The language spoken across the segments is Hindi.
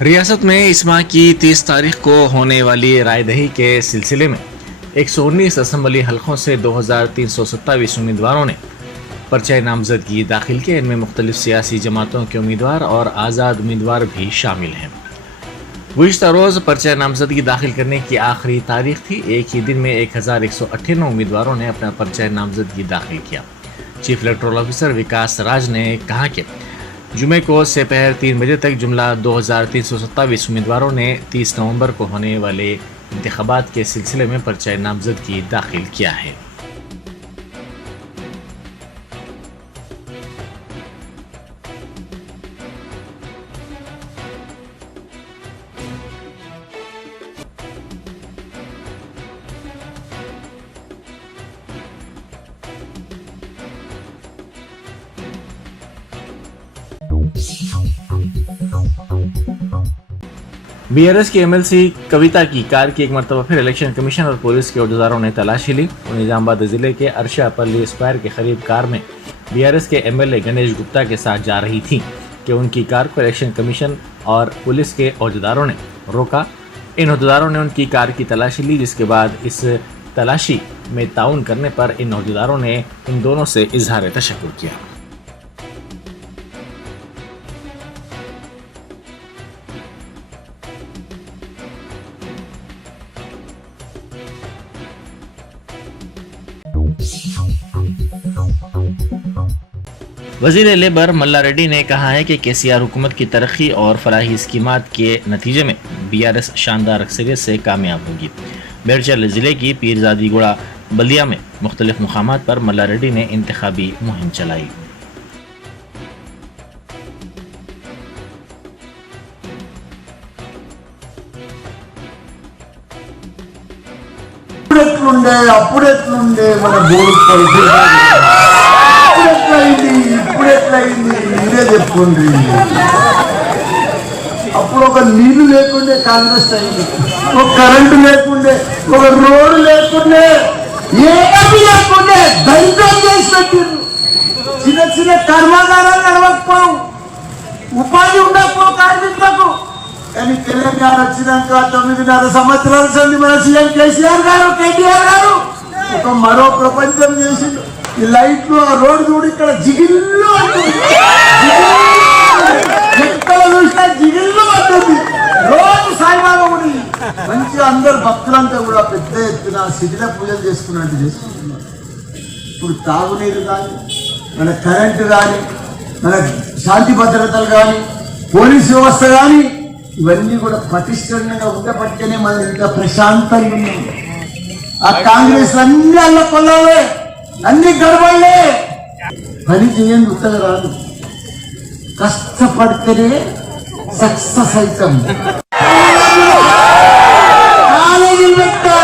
रियासत में इस माह की 30 तारीख को होने वाली रायदही के सिलसिले में 119 असम्बली हलकों से 2327 उम्मीदवारों ने पर्चा नामजदगी दाखिल किए। इनमें मुख्तलिफ सियासी जमातों के उम्मीदवार और आज़ाद उम्मीदवार भी शामिल हैं। गुज़िश्ता रोज़ पर्चा नामजदगी दाखिल करने की आखिरी तारीख थी। एक ही दिन में 1198 उम्मीदवारों ने अपना पर्चा नामजदगी दाखिल किया। चीफ इलेक्टोरल ऑफिसर विकास राज ने कहा कि जुमे को दोपहर 3 बजे तक जुमला 2327 उम्मीदवारों ने 30 नवंबर को होने वाले इंतखाबात के सिलसिले में पर्चा नामजदगी दाखिल किया है। बीआरएस की एमएलसी कविता की कार की एक मरतबा फिर इलेक्शन कमीशन और पुलिस के अहदेदारों ने तलाशी ली। निजामाबाद जिले के अरशापल्ली स्क्वायर के करीब कार में बीआरएस के एमएलए गणेश गुप्ता के साथ जा रही थी कि उनकी कार को इलेक्शन कमीशन और पुलिस के अहदेदारों ने रोका। इन अहदेदारों ने उनकी कार की तलाशी ली, जिसके बाद इस तलाशी में ताउन करने पर इन अहदेदारों ने इन दोनों से इजहार तशक्कुर किया। वजीर लेबर मल्ला रेड्डी ने कहा है कि केसीआर हुकूमत की तरक्की और फलाही स्कीमात के नतीजे में बीआरएस शानदार अक्सरियत से कामयाब होगी। मेरचल जिले की पीरजादीगुड़ा बल्दिया में मुख्तलिफ मुकामात पर मल्ला रेड्डी ने इंतखाबी मुहिम चलाई। అప్పుడు ఒక నీళ్లు లేకుండే కాంగ్రెస్ టైంలో, ఒక కరెంటు లేకుండే, ఒక రోడ్డు లేకుండే, ఏమీ లేకుండే దరిద్రం చేసి పెట్టిండ్రు. చిన్న చిన్న కర్మాగారాలు నడవకపోవు, ఉపాధి ఉండకపోవు కార్మికులకు. కానీ తెలంగాణ వచ్చినాక 9.5 సంవత్సరాల సంది మన సీఎం కేసీఆర్ గారు, కేటీఆర్ గారు ఒక మరో ప్రపంచం చేసిండు. ఈ లైట్లు, ఆ రోడ్డు చూడు, ఇక్కడ జిగిల్లు అంటుంది, ఎక్కడ చూసినా జిగిల్లు అంటుంది. రోజు సాయిబాబా గుడి మంచిగా అందరు భక్తులంతా కూడా పెద్ద ఎత్తున శిథిల పూజలు చేసుకున్నట్టు చేసుకుంటున్నారు. ఇప్పుడు తాగునీరు కానీ, మన కరెంటు కానీ, మన శాంతి భద్రతలు కానీ, పోలీసు వ్యవస్థ కానీ ఇవన్నీ కూడా పటిష్టంగా ఉండబట్టినే మనం ఇంకా ప్రశాంతంగా ఉన్నాం. ఆ కాంగ్రెస్ అన్ని అల్ల కొల్లాలే, అన్ని గడవలే. పని చేయండి ఉత్తగా రాదు, కష్టపడితేనే సక్సెస్ అవుతాం. కాలేజీలు పెట్టా,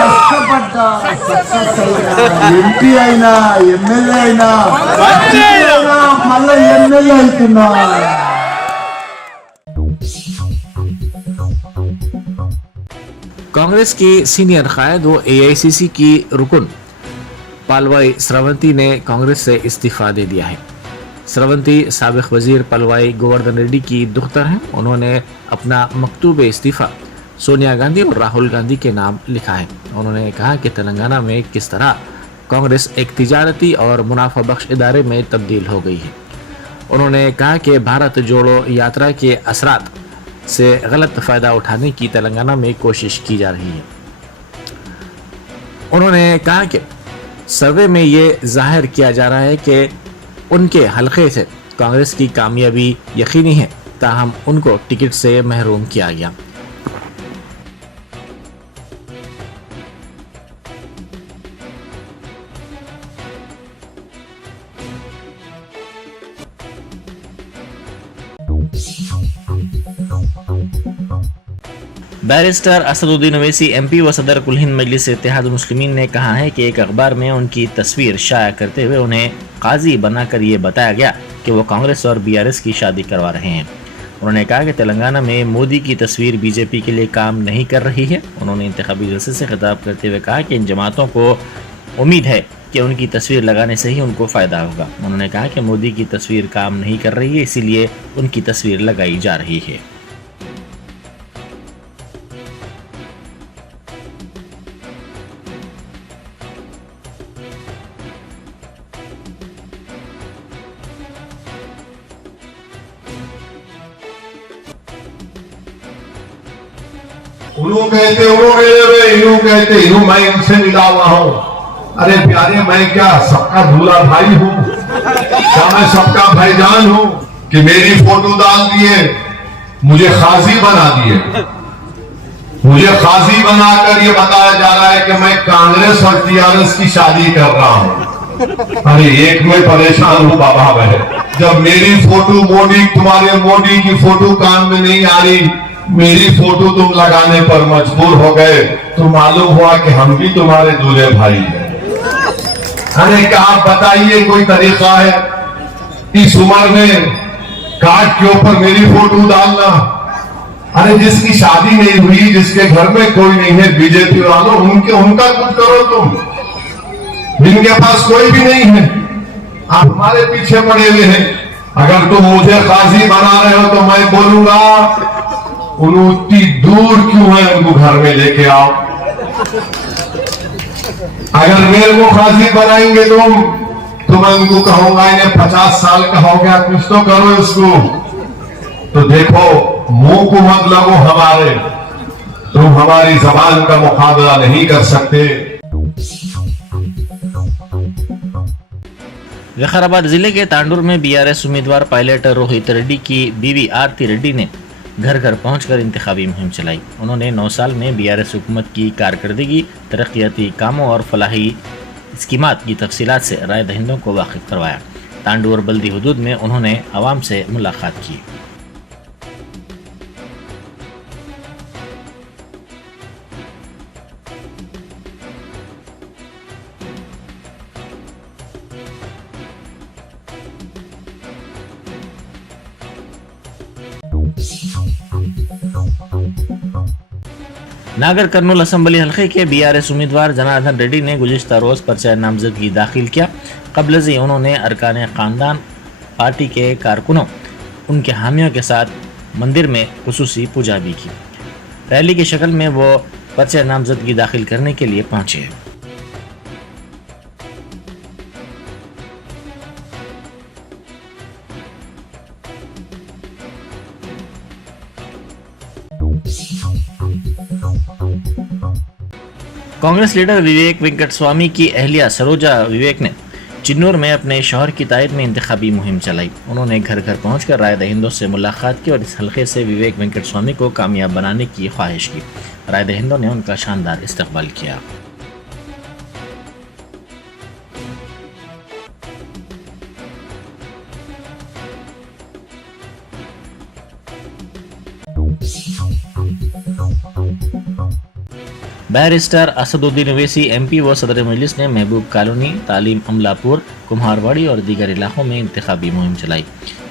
కష్టపడ్డా సక్సెస్ అయినా, ఎంపీ అయినా, ఎమ్మెల్యే అయినా, మళ్ళా ఎమ్మెల్యే అవుతున్నా. कांग्रेस की सीनियर कायद व एआईसीसी की रुकन पालवाई स्रवंती ने कांग्रेस से इस्तीफा दे दिया है। स्रवंती साबिक वजीर पालवाई गोवर्धन रेड्डी की दुख्तर हैं। उन्होंने अपना मकतूब इस्तीफा सोनिया गांधी और राहुल गांधी के नाम लिखा है। उन्होंने कहा कि तेलंगाना में किस तरह कांग्रेस एक तिजारती और मुनाफा बख्श इदारे में तब्दील हो गई है। उन्होंने कहा कि भारत जोड़ो यात्रा के असरात से गलत फ़ायदा उठाने की तेलंगाना में कोशिश की जा रही है। उन्होंने कहा कि सर्वे में ये जाहिर किया जा रहा है कि उनके हलके से कांग्रेस की कामयाबी यकीनी है, ताहम उनको टिकट से महरूम किया गया। बैरिस्टर असदुद्दीन ओवैसी एमपी व सदर कुल हिंद मजलिस इत्तेहाद मुस्लिमीन ने कहा है कि एक अखबार में उनकी तस्वीर शाया करते हुए उन्हें काजी बनाकर ये बताया गया कि वो कांग्रेस और बीआरएस की शादी करवा रहे हैं। उन्होंने कहा कि तेलंगाना में मोदी की तस्वीर बीजेपी के लिए काम नहीं कर रही है। उन्होंने इंतखाबी जलसे से खिताब करते हुए कहा कि इन जमातों को उम्मीद है कि उनकी तस्वीर लगाने से ही उनको फ़ायदा होगा। उन्होंने कहा कि मोदी की तस्वीर काम नहीं कर रही है, इसीलिए उनकी तस्वीर लगाई जा रही है। उन्हों कहते इन्हों कहते इन्हों, मैं इनसे मिला हुआ हूं। अरे प्यारे, मैं क्या सबका दूल्हा भाई हूं? क्या मैं सबका भाईजान हूं कि मेरी फोटो डाल दिए, मुझे खाजी बना दिए? मुझे खाजी बनाकर ये बताया जा रहा है कि मैं कांग्रेस और टीआरएस की शादी कर रहा हूं। अरे एक में परेशान हूं बाबा बहन, जब मेरी फोटो तुम्हारे मोदी की फोटो काम में नहीं आ रही, मेरी फोटो तुम लगाने पर मजबूर हो गए, तो मालूम हुआ कि हम भी तुम्हारे दूल्हे भाई हैं। अरे क्या आप बताइए, कोई तरीका है इस उम्र में कार्ड के ऊपर मेरी फोटो डालना? अरे जिसकी शादी नहीं हुई, जिसके घर में कोई नहीं है, बीजेपी वालों उनका कुछ करो तुम, जिनके पास कोई भी नहीं है। आप हमारे पीछे पड़े हुए हैं। अगर तुम मुझे काजी बना रहे हो तो मैं बोलूंगा उतनी दूर क्यों है, उनको घर में लेके आओ। अगर मेरे को काजी बनाएंगे तो मैं उनको कहूंगा इन्हें 50 साल का हो गया, कुछ तो करो इसको। तो देखो, मुंह को मत लगो हमारे, तुम हमारी जबान का मुकाबला नहीं कर सकते। विकाराबाद जिले के तांडुर में बीआरएस उम्मीदवार पायलट रोहित रेड्डी की बीवी आरती रेड्डी ने घर घर पहुंचकर इंतखाबी मुहिम चलाई। उन्होंने 9 साल में बीआरएस हुकूमत की कारकर्दगी, तरक्याती कामों और फलाही स्कीमात की तफसीलात से राय दहिंदों को वाकिफ करवाया। तांडुर बल्दी हुदूद में उन्होंने आवाम से मुलाकात की। नागर कर्नूल असम्बली हल्के के बीआरएस उम्मीदवार जनार्दन रेड्डी ने गुज़िश्ता रोज़ पर्चा नामजदगी दाखिल किया। कबल से उन्होंने अरकान ख़ानदान, पार्टी के कारकुनों, उनके हामियों के साथ मंदिर में खुसूसी पूजा भी की। रैली की शक्ल में वो पर्चा नामजदगी दाखिल करने के लिए पहुंचे। कांग्रेस लीडर विवेक वेंकट स्वामी की अहलिया सरोजा विवेक ने चिन्नूर में अपने शौहर की तायद में इंतखाबी मुहिम चलाई। उन्होंने घर घर पहुंचकर राय दहिंदों से मुलाकात की और इस हल्के से विवेक वेंकट स्वामी को कामयाब बनाने की ख्वाहिश की। राय दहिंदों ने उनका शानदार इस्तकबाल किया। बैरिस्टर असदुद्दीन ओवैसी एमपी व सदर मजलिस ने महबूब कॉलोनी, तालीम अमलापुर, कुम्हारवाड़ी और दीगर इलाकों में इंतखाबी मुहिम चलाई।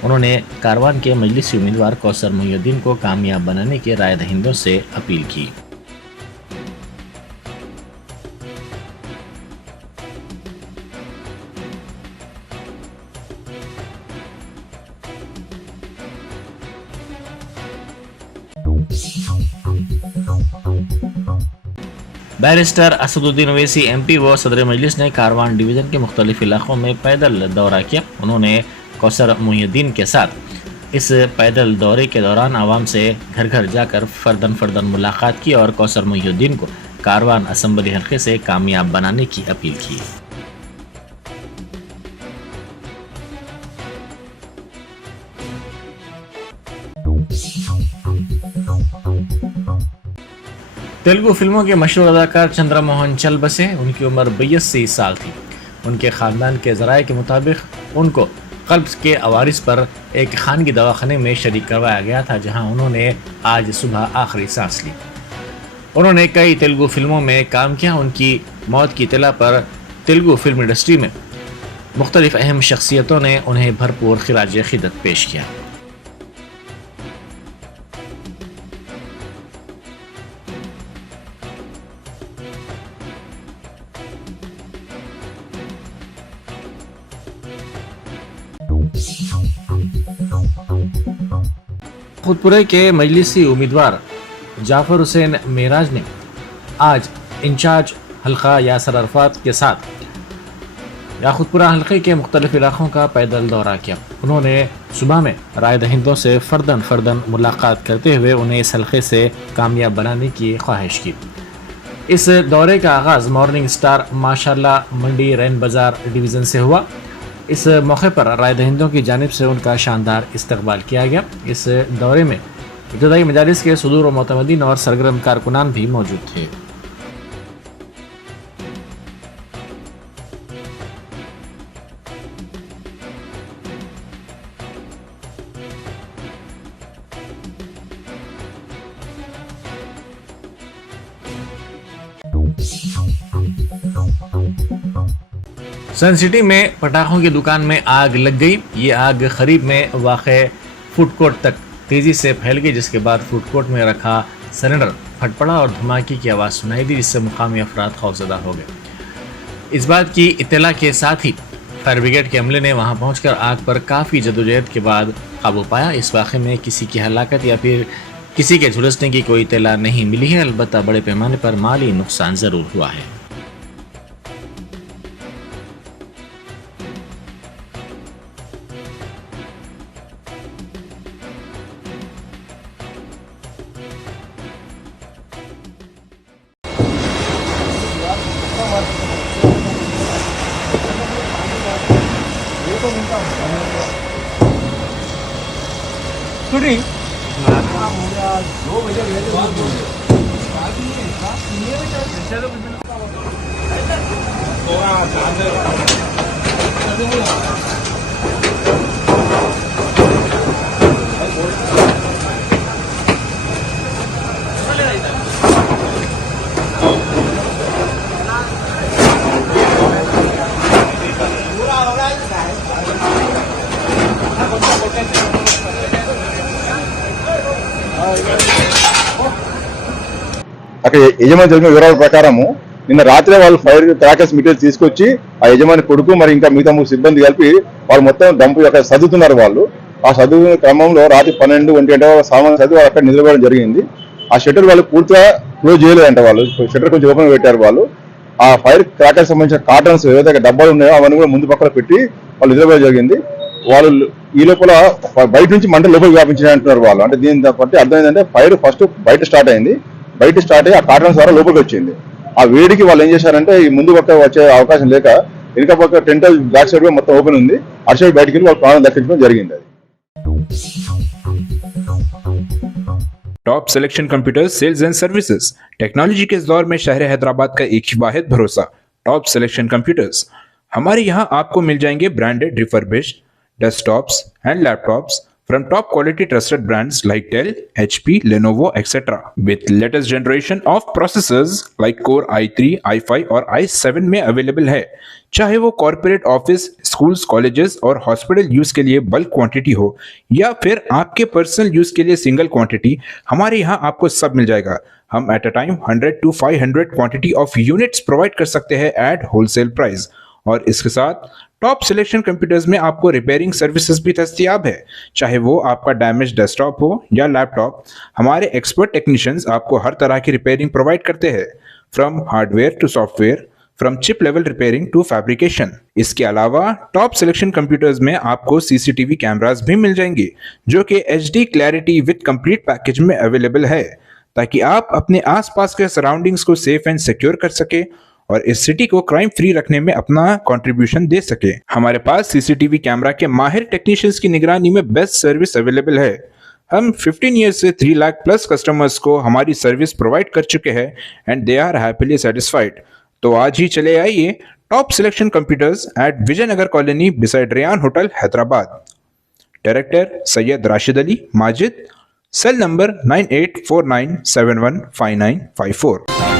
उन्होंने कारवान के मजलिसी उम्मीदवार कौसर मुहिउद्दीन को कामयाब बनाने के राय दहिंदों से अपील की। बैरिस्टर असदुद्दीन ओवैसी एमपी व सदर मजलिस ने कारवान डिवीज़न के मुख्तलिफ इलाकों में पैदल दौरा किया। उन्होंने कौसर मुहिउद्दीन के साथ इस पैदल दौरे के दौरान आवाम से घर घर जाकर फर्दन मुलाकात की और कौसर मुहिउद्दीन को कारवान असम्बली हल्के से कामयाब बनाने की अपील की। तेलुगु फिल्मों के मशहूर अदाकार चंद्रा मोहन चल बसे। उनकी उम्र 82 साल थी। उनके ख़ानदान के ज़राए के मुताबिक उनको क़ल्ब के अवारिस पर एक खानगी दवाखाने में शरीक करवाया गया था, जहां उन्होंने आज सुबह आखिरी सांस ली। उन्होंने कई तेलुगु फिल्मों में काम किया। उनकी मौत की इत्तला पर तेलुगु फिल्म इंडस्ट्री में मुख्तलिफ अहम शख्सियतों ने उन्हें भरपूर खिराज खिदत पेश किया। खुदपुरे के मजलिसी उम्मीदवार जाफर हुसैन मेराज ने आज इंचार्ज हल्का यासर अरफात के साथ याकुतपुरा हल्के के मुख्तलिफ इलाकों का पैदल दौरा किया। उन्होंने सुबह में राय दहिंदों से फर्दन मुलाकात करते हुए उन्हें इस हल्के से कामयाब बनाने की ख्वाहिश की। इस दौरे का आगाज़ मॉर्निंग स्टार माशाल्लाह मंडी रैन बाज़ार डिवीज़न से हुआ। इस मौके पर राय दहिंदों की जानिब से उनका शानदार इस्तकबाल किया गया। इस दौरे में इब्तदाई मजालिस के सदूर व मोतमदीन और सरगर्म कारकुनान भी मौजूद थे। सन सिटी में पटाखों की दुकान में आग लग गई। ये आग करीब में वाक़े फूड कोर्ट तक तेज़ी से फैल गई, जिसके बाद फूड कोर्ट में रखा सिलेंडर फट पड़ा और धमाके की आवाज़ सुनाई दी, जिससे मुकामी अफराद खौफजदा हो गए। इस बात की इत्तला के साथ ही फायर ब्रिगेड के अमले ने वहां पहुंचकर आग पर काफ़ी जदोजहद के बाद काबू पाया। इस वाक़े में किसी की हलाकत या फिर किसी के झुलसने की कोई इत्तला नहीं मिली है। अलबत्ता बड़े पैमाने पर माली नुकसान ज़रूर हुआ है। అక్కడ యజమాని జరిగిన వివరాల ప్రకారము నిన్న రాత్రి వాళ్ళు ఫైర్ క్రాకర్స్ మెటీరియల్ తీసుకొచ్చి ఆ యజమాని కొడుకు మరి ఇంకా మిగతా 3 సిబ్బంది కలిపి వాళ్ళు మొత్తం డంప్ యొక్క సర్దుతున్నారు. వాళ్ళు ఆ సర్దుతున్న క్రమంలో రాత్రి 12, 1 గంటల సామాన్ సర్ది వాళ్ళు అక్కడ నిలబడడం జరిగింది. ఆ షట్టర్ వాళ్ళు పూర్తిగా క్లోజ్ చేయలేదంట. వాళ్ళు షట్టర్ కొంచెం ఓపెన్ పెట్టారు. వాళ్ళు ఆ ఫైర్ క్రాకర్స్ సంబంధించిన కార్టన్స్ ఏదైతే డబ్బాలు ఉన్నాయో అవన్నీ కూడా ముందు పక్కన పెట్టి వాళ్ళు నిలబడడం జరిగింది. వాళ్ళు ఈ లోపల బయట నుంచి మంట లోపలికి వ్యాపించాయి అంటున్నారు వాళ్ళు. అంటే దీని బట్టి అర్థం ఏంటంటే ఫైర్ ఫస్ట్ బయట స్టార్ట్ అయింది. బయట స్టార్ట్ అయ్యి ఆ కార్టన్స్ ద్వారా లోపలికి వచ్చింది. ఆ వేడికి వాళ్ళు ఏం చేశారంటే ఈ ముందు పక్క వచ్చే అవకాశం లేక వెనుక పక్క టెంట్ బ్యాక్ సైడ్ మొత్తం ఓపెన్ ఉంది. అటు సైడ్ బయటికి వెళ్ళి వాళ్ళు ప్రాణం దక్కించడం జరిగింది. అది top selection computers sales and services technology के इस दौर में शहर हैदराबाद का एक ही वाहिद भरोसा टॉप सिलेक्शन कंप्यूटर्स। हमारे यहाँ आपको मिल जाएंगे branded refurbished desktops and laptops from top quality trusted brands like Dell, HP, Lenovo, etc. with latest generation of processors like Core i3, i5 और i7 में अवेलेबल है। चाहे वो कॉर्पोरेट ऑफिस, स्कूल्स, कॉलेजेस और हॉस्पिटल यूज के लिए बल्क क्वांटिटी हो या फिर आपके पर्सनल यूज के लिए सिंगल क्वांटिटी, हमारे यहाँ आपको सब मिल जाएगा। हम at a time 100 to 500 quantity of units provide कर सकते हैं एट होलसेल प्राइस। और इसके साथ टॉप सिलेक्शन कंप्यूटर्स में आपको रिपेयरिंग सर्विसेज भी दस्तयाब है। चाहे वो आपका डैमेज डेस्कटॉप हो या लैपटॉप, हमारे एक्सपर्ट टेक्नीशियंस आपको हर तरह की रिपेयरिंग प्रोवाइड करते हैं, from hardware to software, from chip level repairing to fabrication. इसके अलावा टॉप सिलेक्शन कंप्यूटर्स में आपको सीसीटीवी कैमरास भी मिल जाएंगे जो कि HD clarity with complete package में अवेलेबल है, ताकि आप अपने आसपास के सराउंडिंग्स को सेफ एंड सिक्योर कर सके और इस सिटी को क्राइम फ्री रखने में अपना कंट्रीब्यूशन दे सके। हमारे पास सीसीटीवी कैमरा के माहिर टेक्नीशियंस की निगरानी में बेस्ट सर्विस अवेलेबल है। हम 15 ईयर्स से 3 लाख प्लस कस्टमर्स को हमारी सर्विस प्रोवाइड कर चुके हैं and they are happily satisfied. तो आज ही चले आइए top selection computers at Vijayanagar colony beside Rayan hotel Hyderabad. Director Syed Rashid Ali Majid, cell number 9849715954।